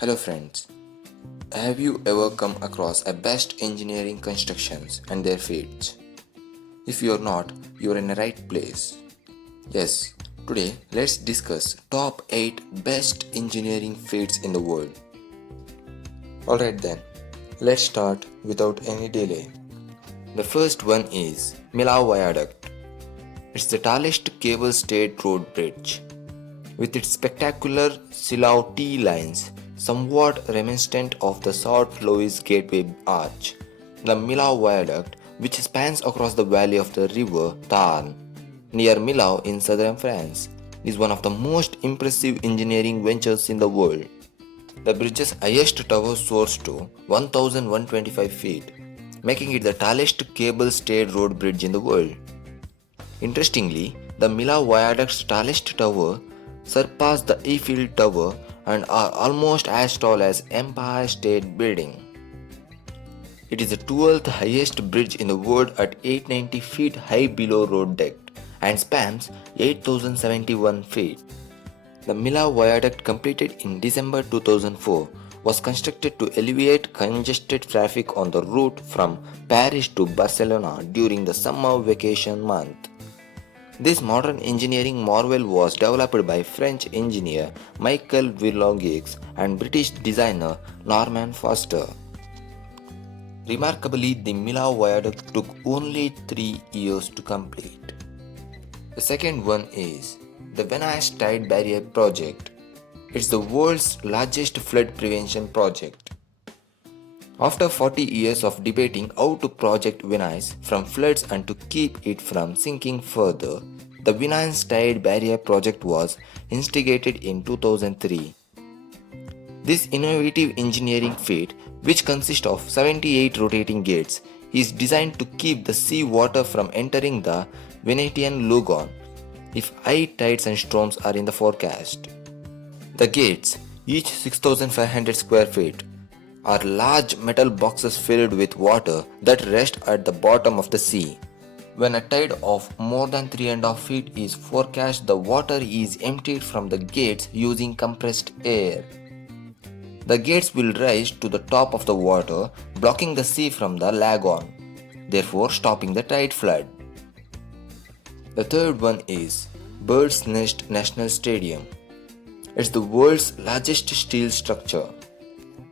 Hello friends, have you ever come across a best engineering constructions and their feats? If you're not, you're in the right place. Yes, today let's discuss top 8 best engineering feats in the world. Alright then, let's start without any delay. The first one is Millau Viaduct. It's the tallest cable stayed road bridge. With its spectacular Silhouette T lines, somewhat reminiscent of the South Louis Gateway Arch. The Millau Viaduct, which spans across the valley of the river Tarn, near Millau in southern France, is one of the most impressive engineering ventures in the world. The bridge's highest tower soars to 1,125 feet, making it the tallest cable-stayed road bridge in the world. Interestingly, the Millau Viaduct's tallest tower surpassed the Eiffel Tower and are almost as tall as Empire State Building. It is the 12th highest bridge in the world at 890 feet high below road depth and spans 8,071 feet. The Millau Viaduct, completed in December 2004, was constructed to alleviate congested traffic on the route from Paris to Barcelona during the summer vacation month. This modern engineering marvel was developed by French engineer Michael Villogix and British designer Norman Foster. Remarkably, the Millau Viaduct took only 3 years to complete. The second one is the Venice Tide Barrier Project. It's the world's largest flood prevention project. After 40 years of debating how to protect Venice from floods and to keep it from sinking further, the Venice Tide Barrier Project was instigated in 2003. This innovative engineering feat, which consists of 78 rotating gates, is designed to keep the sea water from entering the Venetian lagoon if high tides and storms are in the forecast. The gates, each 6,500 square feet, are large metal boxes filled with water that rest at the bottom of the sea. When a tide of more than 3.5 feet is forecast, the water is emptied from the gates using compressed air. The gates will rise to the top of the water, blocking the sea from the lagoon, therefore stopping the tide flood. The third one is Bird's Nest National Stadium. It's the world's largest steel structure.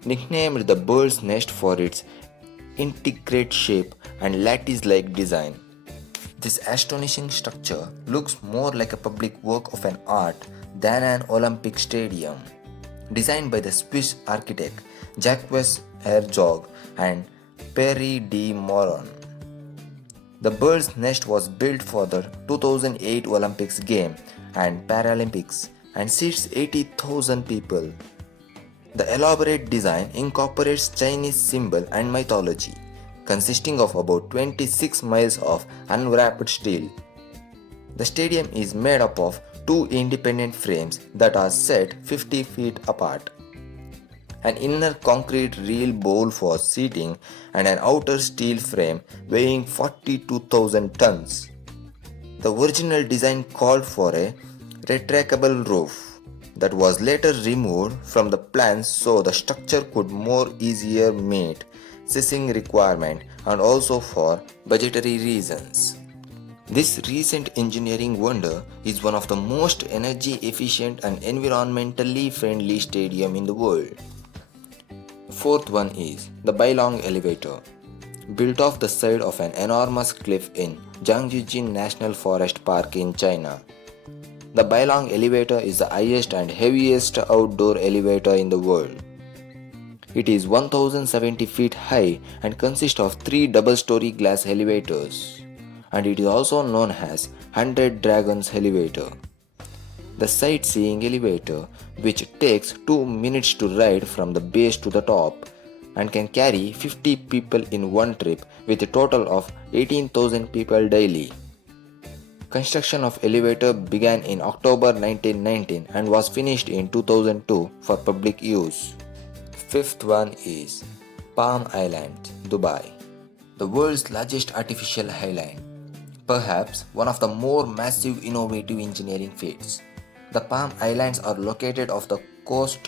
Nicknamed the Bird's Nest for its intricate shape and lattice-like design. This astonishing structure looks more like a public work of an art than an Olympic stadium. Designed by the Swiss architect Jacques Herzog and Pierre de Mauron. The Bird's Nest was built for the 2008 Olympics Games and Paralympics and seats 80,000 people. The elaborate design incorporates Chinese symbol and mythology, consisting of about 26 miles of unwrapped steel. The stadium is made up of two independent frames that are set 50 feet apart. An inner concrete real bowl for seating and an outer steel frame weighing 42,000 tons. The original design called for a retractable roof that was later removed from the plans so the structure could more easier meet sizing requirement and also for budgetary reasons. This recent engineering wonder is one of the most energy efficient and environmentally friendly stadium in the world. The fourth one is the Bailong Elevator. Built off the side of an enormous cliff in Zhangjiajie National Forest Park in China. The Bailong Elevator is the highest and heaviest outdoor elevator in the world. It is 1070 feet high and consists of 3 double-story glass elevators, and it is also known as 100 Dragons Elevator. The sightseeing elevator, which takes 2 minutes to ride from the base to the top and can carry 50 people in one trip with a total of 18,000 people daily. Construction of elevator began in October 1919 and was finished in 2002 for public use. Fifth one is Palm Island, Dubai, the world's largest artificial island, perhaps one of the more massive innovative engineering feats. The Palm Islands are located off the coast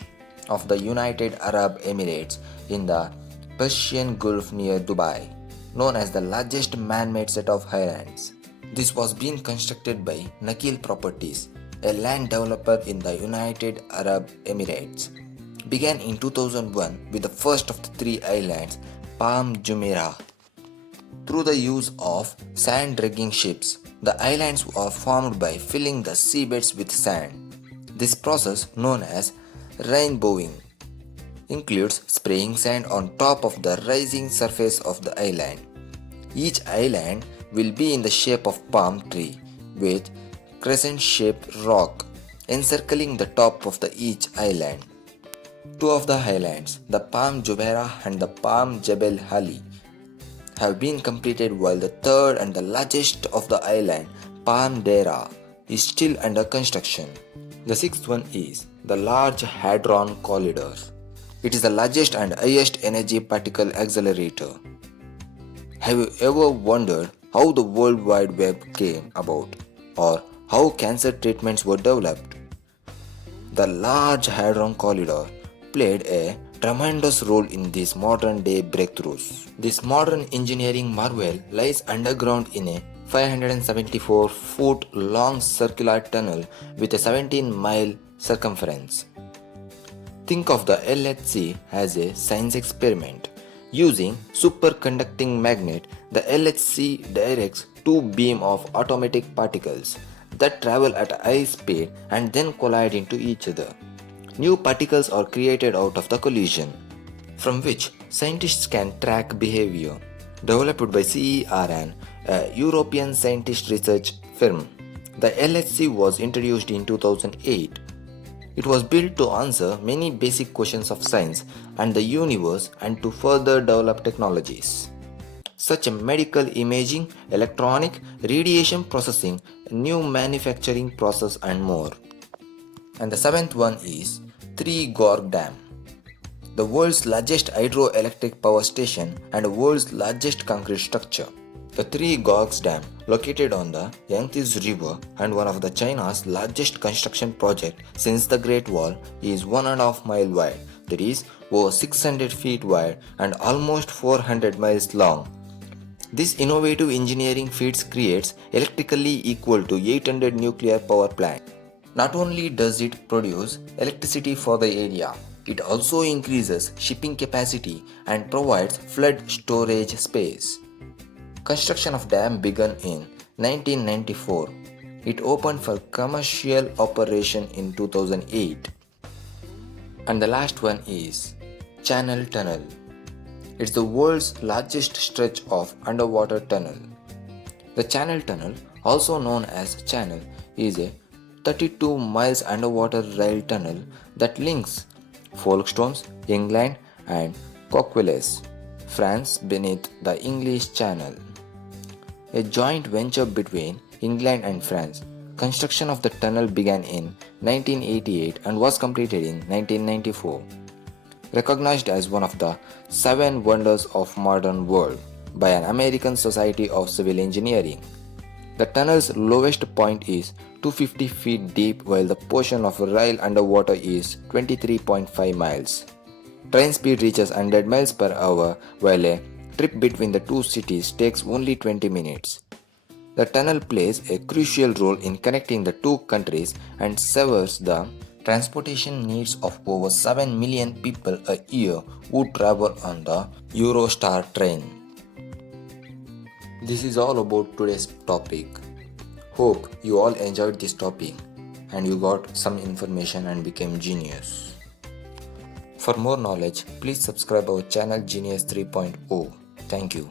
of the United Arab Emirates in the Persian Gulf near Dubai, known as the largest man-made set of highlands. This was being constructed by Nakheel Properties, a land developer in the United Arab Emirates. Began in 2001 with the first of the three islands, Palm Jumeirah. Through the use of sand dredging ships, the islands are formed by filling the seabeds with sand. This process, known as rainbowing, includes spraying sand on top of the rising surface of the island. Each island will be in the shape of palm tree with crescent-shaped rock encircling the top of each island. Two of the islands, the Palm Jumeirah and the Palm Jebel Ali, have been completed, while the third and the largest of the island, Palm Deira, is still under construction. The sixth one is the Large Hadron Collider. It is the largest and highest energy particle accelerator. Have you ever wondered how the World Wide Web came about, or how cancer treatments were developed? The Large Hadron Collider played a tremendous role in these modern day breakthroughs. This modern engineering marvel lies underground in a 574-foot long circular tunnel with a 17-mile circumference. Think of the LHC as a science experiment. Using superconducting magnet, the LHC directs two beams of atomic particles that travel at high speed and then collide into each other. New particles are created out of the collision, from which scientists can track behavior. Developed by CERN, a European scientist research firm, the LHC was introduced in 2008. It was built to answer many basic questions of science and the universe and to further develop technologies such as medical imaging, electronic, radiation processing, new manufacturing process and more. And the seventh one is Three Gorge Dam, the world's largest hydroelectric power station and the world's largest concrete structure. The Three Gorges Dam, located on the Yangtze River and one of the China's largest construction project since the Great Wall, is 1.5 miles wide, that is over 600 feet wide and almost 400 miles long. This innovative engineering feat creates electrically equal to 800 nuclear power plants. Not only does it produce electricity for the area, it also increases shipping capacity and provides flood storage space. Construction of dam began in 1994. It opened for commercial operation in 2008. And the last one is Channel Tunnel. It's the world's largest stretch of underwater tunnel. The Channel Tunnel, also known as Channel, is a 32 miles underwater rail tunnel that links Folkestone, England and Coquelles, France beneath the English Channel. A joint venture between England and France, construction of the tunnel began in 1988 and was completed in 1994. Recognized as one of the 7 wonders of modern world by an American Society of Civil Engineering. The tunnel's lowest point is 250 feet deep, while the portion of rail underwater is 23.5 miles. Train speed reaches 100 miles per hour, while a trip between the two cities takes only 20 minutes. The tunnel plays a crucial role in connecting the two countries and serves the transportation needs of over 7 million people a year who travel on the Eurostar train. This is all about today's topic. Hope you all enjoyed this topic and you got some information and became genius. For more knowledge, please subscribe our channel Genius 3.0. Thank you.